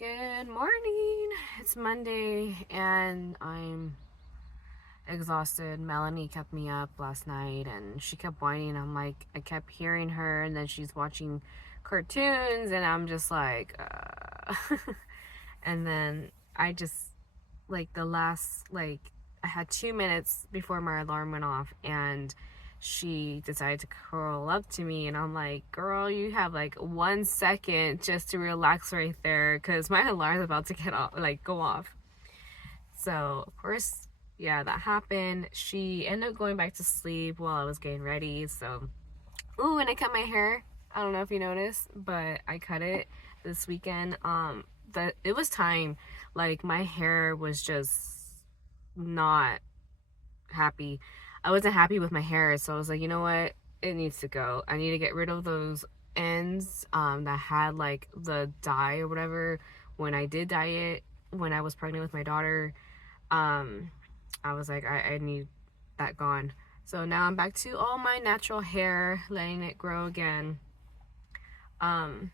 Good morning. It's Monday and I'm exhausted. Melanie kept me up last night and she kept whining. I kept hearing her, and then she's watching cartoons and I'm just and then I just, I had 2 minutes before my alarm went off and she decided to curl up to me, and I'm like, girl, you have like 1 second just to relax right there because my alarm's about to go off. So of course, yeah, that happened. She ended up going back to sleep while I was getting ready. So, ooh, and I cut my hair. I don't know if you noticed, but I cut it this weekend. That it was time. Like, my hair was just not happy. I wasn't happy with my hair, so I was like, you know what? It needs to go. I need to get rid of those ends that had like the dye or whatever when I did dye it when I was pregnant with my daughter. I was like, I need that gone. So now I'm back to all my natural hair, letting it grow again. Let's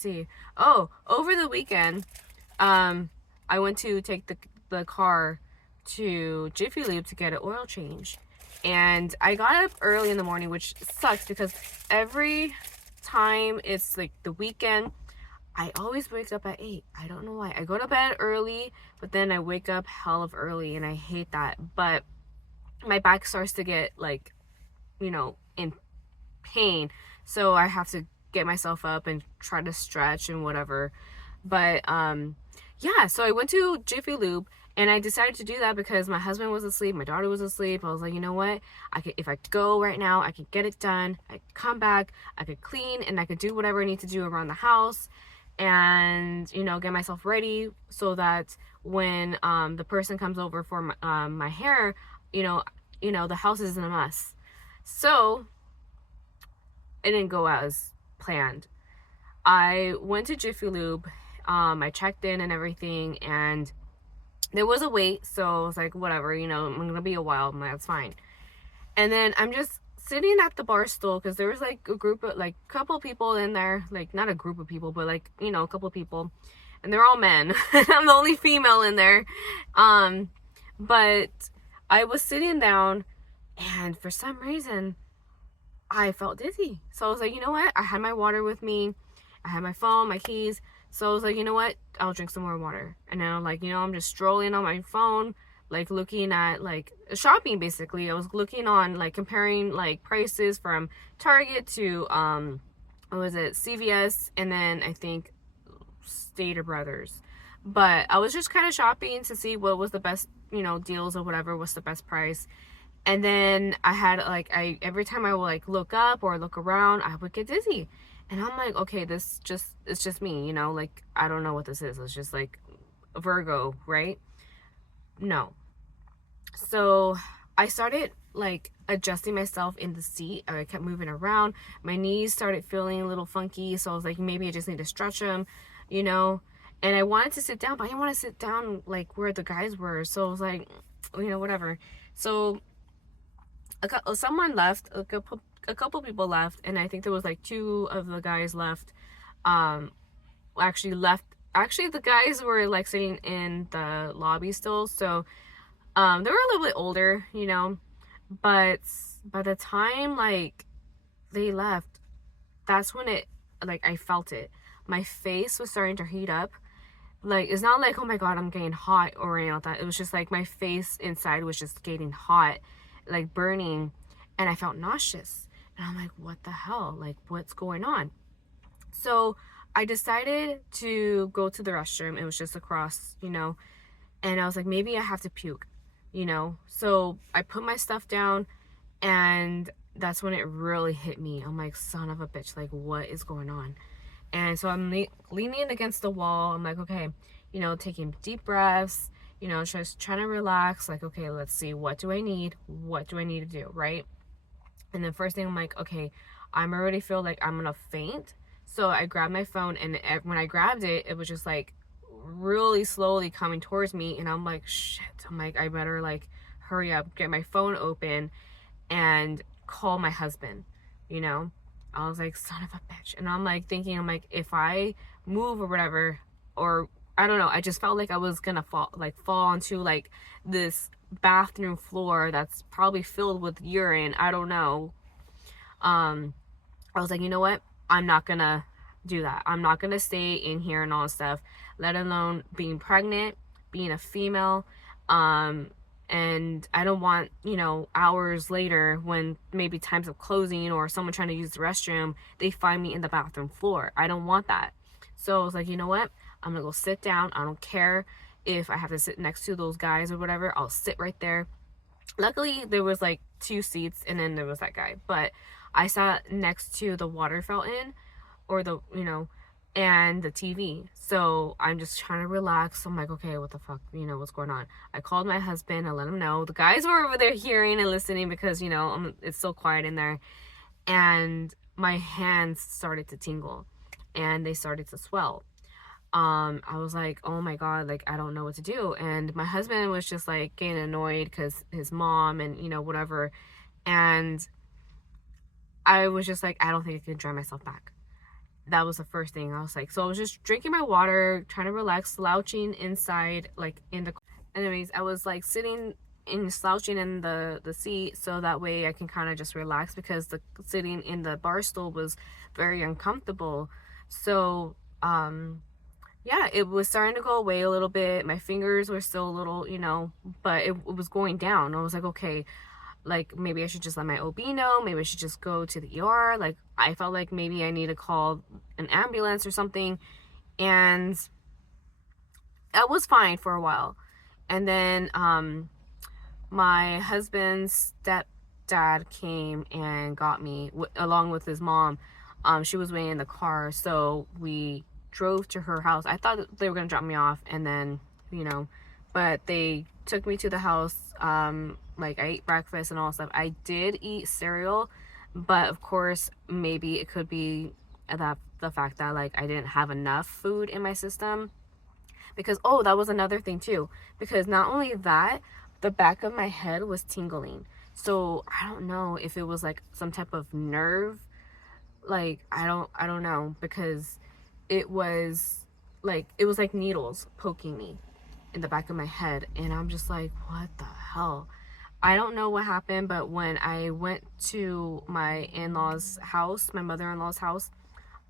see. Oh, over the weekend, I went to take the car to Jiffy Lube to get an oil change. And I got up early in the morning, which sucks because every time it's like the weekend, I always wake up at 8. I don't know why. I go to bed early, but then I wake up hell of early, and I hate that. But my back starts to get like, in pain. So I have to get myself up and try to stretch and whatever. But yeah, so I went to Jiffy Lube, and I decided to do that because my husband was asleep, my daughter was asleep. I was like, you know what? If I go right now, I could get it done. I could come back, I could clean, and I could do whatever I need to do around the house, and get myself ready so that when the person comes over for my hair, the house isn't a mess. So it didn't go as planned. I went to Jiffy Lube. I checked in and everything, and there was a wait, so I was like, whatever, I'm gonna be a while. I'm like, that's fine. And then I'm just sitting at the bar stool because there was like a group of like couple people in there, like not a group of people, but like a couple people, and they're all men. I'm the only female in there. But I was sitting down, and for some reason I felt dizzy. So I was like, you know what? I had my water with me, I had my phone, my keys. So I was like, you know what? I'll drink some more water. And then I'm like, I'm just strolling on my phone, like looking at like shopping basically. I was looking on like comparing like prices from Target to what was it, CVS, and then I think Stater Brothers. But I was just kind of shopping to see what was the best, deals or whatever was the best price. And then I had like every time I would like look up or look around, I would get dizzy. And I'm like, okay, it's just me, like, I don't know what this is. It's just like Virgo, right? No. So I started like adjusting myself in the seat. I kept moving around. My knees started feeling a little funky. So I was like, maybe I just need to stretch them, And I wanted to sit down, but I didn't want to sit down like where the guys were. So I was like, whatever. So someone left, a couple people left, and I think there was like 2 of the guys left. Actually, the guys were like sitting in the lobby still, so they were a little bit older, but by the time like they left, that's when I felt it. My face was starting to heat up. Like, it's not like, oh my god, I'm getting hot or anything like that. It was just like my face inside was just getting hot, like burning, and I felt nauseous. And I'm like, what the hell? Like, what's going on? So I decided to go to the restroom. It was just across, and I was like, maybe I have to puke, So I put my stuff down, and that's when it really hit me. I'm like, son of a bitch, like, what is going on? And so I'm leaning against the wall. I'm like, okay, taking deep breaths, just trying to relax. Like, okay, let's see, what do I need? What do I need to do, right? And then first thing, I'm like, okay, I'm already feel like I'm gonna faint. So I grabbed my phone, and when I grabbed it, it was just like really slowly coming towards me. And I'm like, shit. I'm like, I better like hurry up, get my phone open, and call my husband. I was like, son of a bitch. And I'm like thinking, if I move or whatever, or I don't know, I just felt like I was gonna fall onto like this bathroom floor that's probably filled with urine. I don't know. I was like, you know what, I'm not gonna do that. I'm not gonna stay in here and all this stuff, let alone being pregnant, being a female. And I don't want, you know, hours later when maybe time's of closing or someone trying to use the restroom, they find me in the bathroom floor. I don't want that. So I was like, you know what, I'm gonna go sit down. I don't care if I have to sit next to those guys or whatever, I'll sit right there. Luckily there was like 2 seats and then there was that guy, but I sat next to the water fountain, or the, you know, and the TV. So I'm just trying to relax. I'm like, okay, what the fuck, you know, what's going on? I called my husband, I let him know. The guys were over there hearing and listening because, you know, it's so quiet in there. And my hands started to tingle and they started to swell. I was like, oh my God, like, I don't know what to do. And my husband was just like getting annoyed because his mom and, you know, whatever. And I was just like, I don't think I can drive myself back. That was the first thing. I was like, so I was just drinking my water, trying to relax, slouching inside, like in the, anyways, I was like sitting in, slouching in the seat, so that way I can kind of just relax, because the sitting in the bar stool was very uncomfortable. So yeah, it was starting to go away a little bit. My fingers were still a little, you know, but it was going down. I was like, okay, like maybe I should just let my OB know, maybe I should just go to the ER. Like I felt like maybe I need to call an ambulance or something. And I was fine for a while. And then my husband's stepdad came and got me along with his mom. She was waiting in the car, so we drove to her house. I thought they were gonna drop me off and then, you know, but they took me to the house. Like I ate breakfast and all stuff. I did eat cereal, but of course maybe it could be that the fact that like I didn't have enough food in my system, because oh, that was another thing too, because not only that, the back of my head was tingling. So I don't know if it was like some type of nerve, like I don't know, because it was like needles poking me in the back of my head, and I'm just like, what the hell? I don't know what happened, but when I went to my in-laws house, my mother-in-law's house,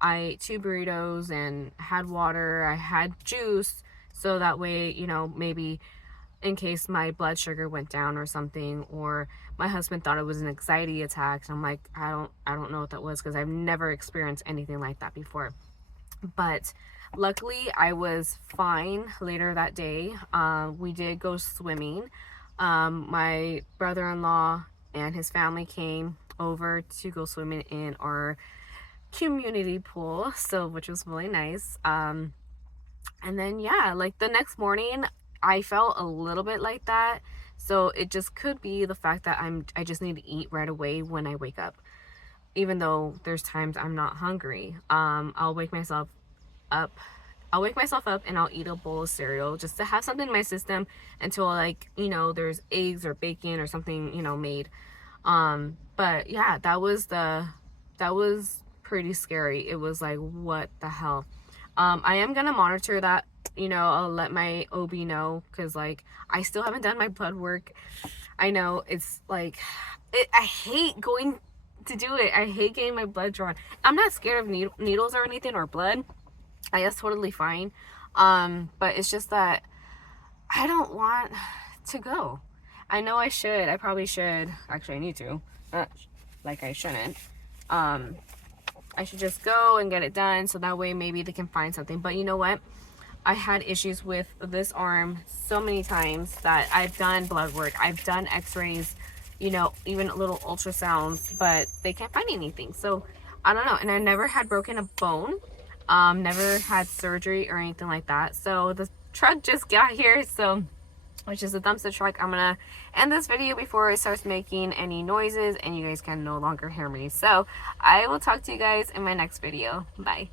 I ate 2 burritos and had water. I had juice, so that way, you know, maybe in case my blood sugar went down or something, or my husband thought it was an anxiety attack. And I'm like, I don't know what that was, because I've never experienced anything like that before. But luckily I was fine later that day. We did go swimming. My brother-in-law and his family came over to go swimming in our community pool, so which was really nice. And then yeah, like the next morning I felt a little bit like that, so it just could be the fact that I just need to eat right away when I wake up, even though there's times I'm not hungry. I'll wake myself up and I'll eat a bowl of cereal just to have something in my system until, like, you know, there's eggs or bacon or something, you know, made. But yeah, that was pretty scary. It was like, what the hell? I am gonna monitor that, you know, I'll let my OB know, because like I still haven't done my blood work. I know it's like I hate going to do it. I hate getting my blood drawn. I'm not scared of needles or anything, or blood. That's totally fine. But it's just that I don't want to go. I know I should. I probably should. Actually, I need to. Like I shouldn't. I should just go and get it done, so that way maybe they can find something. But you know what? I had issues with this arm so many times that I've done blood work. I've done x-rays, you know, even little ultrasounds, but they can't find anything. So I don't know. And I never had broken a bone. Never had surgery or anything like that. So the truck just got here, so which is a dumpster truck. I'm gonna end this video before it starts making any noises and you guys can no longer hear me. So I will talk to you guys in my next video. Bye.